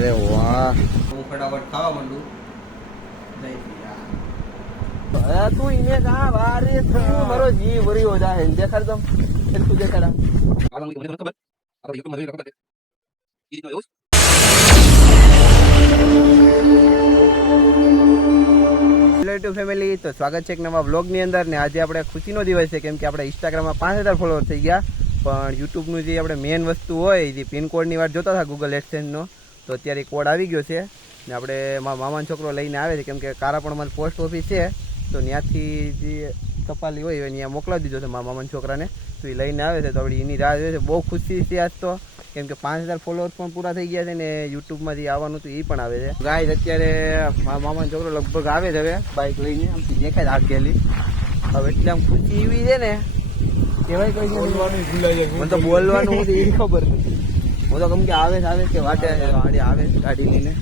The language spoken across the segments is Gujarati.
અરે વાહ, હું ફટાફટ ખાવા માંડું. હવે તું ઇને કા વારે તું મારો જીવ ભર્યો જાય દેખાડ તો એટલું દેખાડા. હેલો ફેમિલી, તો સ્વાગત છે એક નવા વ્લોગની અંદર. ને આજે આપણે ખુશીનો દિવસ છે, કેમ કે આપણે ઇન્સ્ટાગ્રામમાં 5000 ફોલોવર થઈ ગયા. પણ યુટ્યુબનું જે આપણે મેઇન વસ્તુ હોય, જે પિનકોડની વાત જોતા હતા ગૂગલ એડસેન્સનો, તો અત્યારે કોડ આવી ગયો છે. ને આપણે મામાનો છોકરો લઈને આવે છે, કેમ કે કારાપણમાં પોસ્ટ ઓફિસ છે, તો ત્યાંથી જે ટપાલી હોય ત્યાં મોકલાવી દીધો છે મામાના છોકરાને. તો એ લઈને આવે છે, તો આપણે એની રાહ જોઈએ છે. બહુ ખુશી છે આજ તો, કેમ કે 5000 ફોલોઅર્સ પણ પૂરા થઈ ગયા છે ને યુટ્યુબમાં જે આવવાનું હતું એ પણ આવે છે. ગાઈસ અત્યારે મામાનો છોકરો લગભગ આવે છે હવે બાઇક લઈને. આમથી દેખાય આગ ગયેલી. હવે એટલે આમ ખુશી એવી છે ને કહેવાય કઈ બોલવાનું ભૂલાઈ જાય. મને તો બોલવાનું એ ખબર નથી. હું તો ગમ કે આવે કે વાટે આવે ગાડી લઈને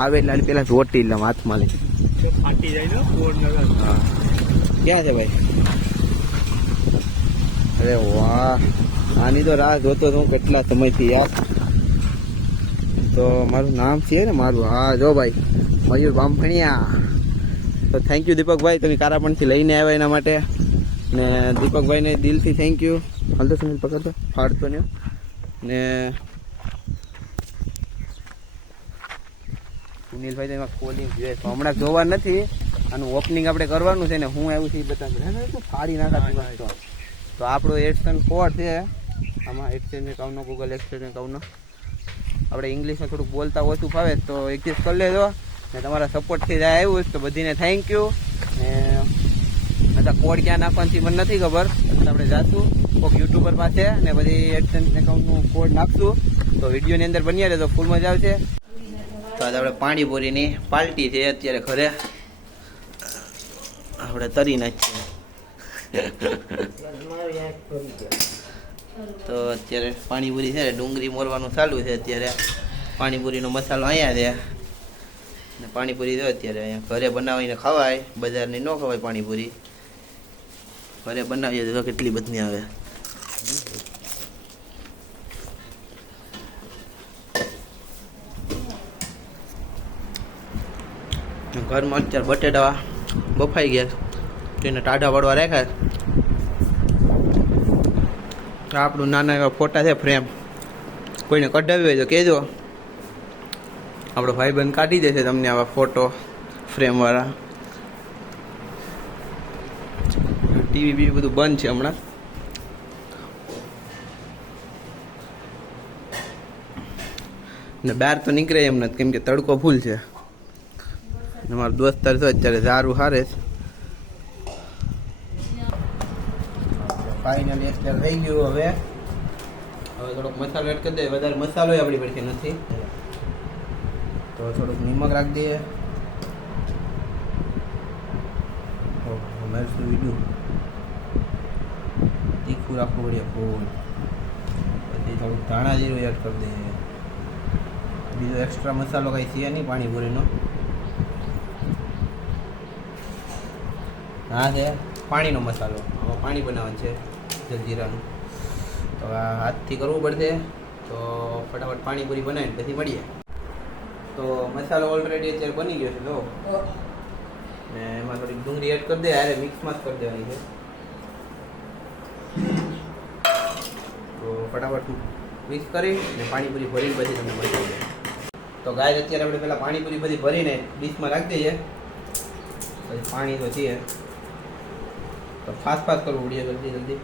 આવે એટલે પેલા રોટી એટલે હાથમાં લઈ ફાટી જાય ને. હા, ક્યાં છે ભાઈ? અરે વાહ, આની તો રાહ જોતો હું કેટલા સમયથી યાર. તો મારું નામ છે ને મારું, હા જો ભાઈ, મયુર બામફણિયા. તો થેન્ક યુ દીપકભાઈ, તમે કારાપણથી લઈને આવ્યા એના માટે. ને દીપકભાઈને દિલથી થેન્ક યુ. હાલ તો સુનિલ પકડતો ફાડતો ને. સુનિલભાઈ તો એમાં ખોલી જોઈએ, હમણાં જોવા નથી. આનું ઓપનિંગ આપણે કરવાનું છે ને હું આવ્યું છે એ બતાવું. ફાડી નાખાતી તો આપણો એડસેન્સ કોડ છે આમાં. એડસેન્સ એકાઉન્ટનો, ગૂગલ એડસેન્સ એકાઉન્ટનો. આપણે ઇંગ્લિશમાં થોડુંક બોલતા ઓછું ફાવે તો એડજસ્ટ કરી લેજો. ને તમારા સપોર્ટથી જાય આવ્યું તો બધીને થેન્ક યુ. ને બધા કોડ ક્યાં નાખવાથી મને નથી ખબર, એટલે આપણે જાશું કોઈક યુટ્યુબર પાસે ને બધી એડસેન્સ એકાઉન્ટનું કોડ નાખશું. તો વિડીયોની અંદર બન્યા રહે તો ફૂલ મજા આવશે. તો આજે આપણે પાણીપુરીની પાર્ટી છે અત્યારે ઘરે. આપણે તરી નાખીએ. તો અત્યારે પાણીપુરી છે, ડુંગળી મોરવાનું ચાલુ છે. અત્યારે પાણીપુરીનો મસાલો અહીંયા છે ને પાણીપુરી છે અત્યારે અહીંયા ઘરે બનાવીને ખવાય, બજારની ન ખવાય પાણીપુરી. ઘરે બનાવીએ તો કેટલી બધી આવે. ઘરમાં અત્યારે બટેટા બફાઈ ગયા, તેને ટાઢા વળવા રાખ્યા. આપણું નાના એવા ફોટા છે ફ્રેમ, કોઈને કઢાવી હોય તો કહેજો. આપણો ભાઈબંધ કાઢી દેશે તમને આવા ફોટો ફ્રેમવાળા. ટીવી બીવી બધું બંધ છે હમણાં. ને બહાર તો નીકળે એમ નથી, કેમ કે તડકો ફૂલ છે. મારો દોસ્તાર છે અત્યારે સારું હારે છે. ફાઇનલી અત્યારે થઈ ગયું. હવે થોડોક મસાલો એડ કરી દે. વધારે મસાલો આપણી પડખે નથી, તો થોડુંક નિમક રાખી દઈએ. મરચું વીડું તીખું રાખવું પડે ફૂલ. પછી થોડુંક ધાણા જીરું એડ કરી દઈએ. બીજો એક્સ્ટ્રા મસાલો કંઈ છે નહીં પાણીપુરીનો. હા છે પાણીનો મસાલો, આમાં પાણી બનાવવાનું છે જલજીરાનું. તો આ હાથથી કરવું પડશે. તો ફટાફટ પાણીપુરી બનાવીને પછી મળીએ. તો મસાલો ઓલરેડી અત્યારે બની ગયો છે જો. ને એમાં થોડીક ડુંગળી એડ કરી દે, અરે મિક્સમાં જ કરી દેવાની છે. તો ફટાફટ મિક્સ કરી ને પાણીપુરી ભરીને પછી તમને મળી જાય. તો ગાય અત્યારે આપણે પહેલાં પાણીપુરી બધી ભરીને ડીશમાં રાખી દઈએ. પછી પાણી તો છે, તો ફાસ્ટ કરવું પડે જલ્દી જલ્દી.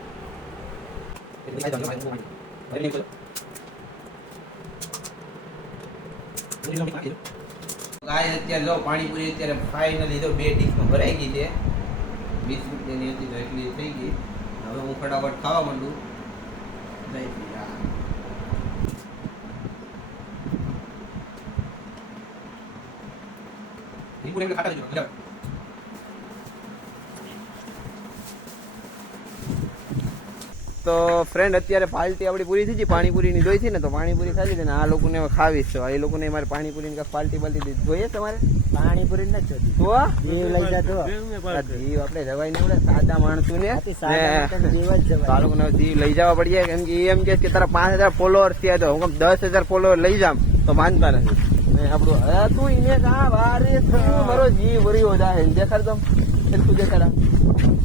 ગાય અત્યારે જો પાણીપુરી અત્યારે ફાઇનલી જો 2 ડીશમાં ભરાઈ ગઈ છે. 20 રૂપિયાની હતી તો એટલી થઈ ગઈ. હવે હું ફટાફટ ખાવા માંડું. તો ફ્રેન્ડ અત્યારે પાર્ટી આપણી પૂરી થઈ ગઈ, પાણીપુરીની જોઈ હતી ને, તો પાણીપુરી ખાધી હતી ને આ લોકોને હવે ખાવી છે. એ લોકોને મારે પાણીપુરીની કાંઈક પાર્ટી બાલ્ટી જોઈએ તમારે? પાણીપુરી નથી જોતી. તો જીવ લઈ જતો. આ જીવ આપણે જવાય ને આપણે સાદા માણસો ને જીવ જ જવાય. આ લોકોને જીવ લઈ જવા પડીએ, કેમ કે એમ કે તારા 5000 ફોલોઅર્સ થયા તો હું 10,000 ફોલોઅર લઈ જામ તો માનતા નથી. ને આપણું હવે તું એને કા વારે તું મારો જીવ ભર્યો જાય દેખાડ તો એટલું દેખાડા.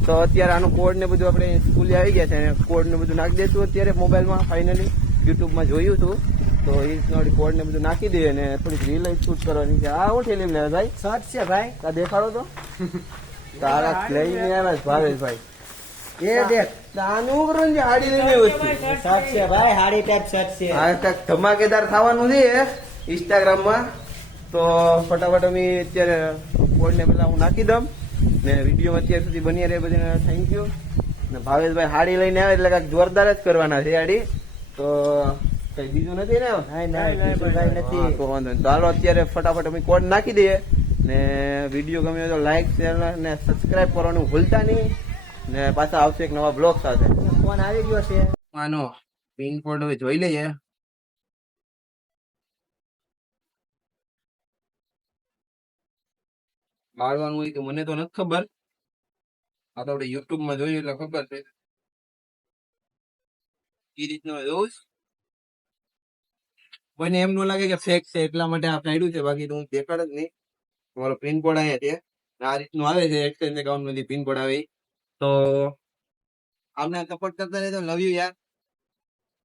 તો અત્યારે આનું કોડ ને બધું આપણે સ્કૂલે આવી ગયા છે અને કોડ ને બધું નાખી દઈશું અત્યારે મોબાઈલમાં. ફાઇનલી યુટ્યુબમાં જોયું હતું તો એ રીતના કોડ ને બધું નાખી દઈએ ને થોડીક રીલ શૂટ કરવાની છે. આ હું ઠેલી લે ભાઈ શર્ટ છે ભાઈ. આ દેખાડો તો તારા લઈને આવ્યા છે ભાવેશભાઈ. એ દેખ તાનું કરું છે હાડી લઈને વસ્તી. શર્ટ છે ભાઈ. હાડી ટાઈપ શર્ટ છે. આ કાંઈક ધમાકેદાર થવાનું છે ઇન્સ્ટાગ્રામમાં. તો ફટાફટ અમે અત્યારે કોડને પેલા હું નાખી દઉં ને વિડીયોમાં અત્યાર સુધી બની રહે બધાને થેન્ક યુ. ને ભાવેશભાઈ હાડી લઈને આવે એટલે કાંઈક જોરદાર જ કરવાના છે હાડી. તો કઈ બીજું નથી ને? બીજું કાંઈ નથી. હા, તો વાંધો નહીં. તો હાલો અત્યારે ફટાફટ અમે કોડ નાખી દઈએ ને વિડીયો ગમે તો લાઈક શેર ને સબસ્ક્રાઇબ કરવાનું ભૂલતા નહીં. ને પાછા આવશે એક નવા બ્લોગ સાથે. ફોન આવી ગયો છે. આનો પિન કોડ હવે જોઈ લઈએ. બાળવાનું હોય કે મને તો નથી ખબર. આ તો આપણે યુટ્યુબ માં જોયું એટલે ખબર છે એ રીતનું જોઉં. કોઈને એમ ન લાગે કે ફેક છે એટલા માટે આ પાડ્યું છે, બાકી તો હું દેખાડ જ નહીં. તમારો પિન કોડ અહીંયા છે આ રીતનું આવે છે. એક્સચેન્જ એકાઉન્ટ માંથી પિન કોડ આવે. તો આપને સપોર્ટ કરતા રહેજો. લવ યુ યાર.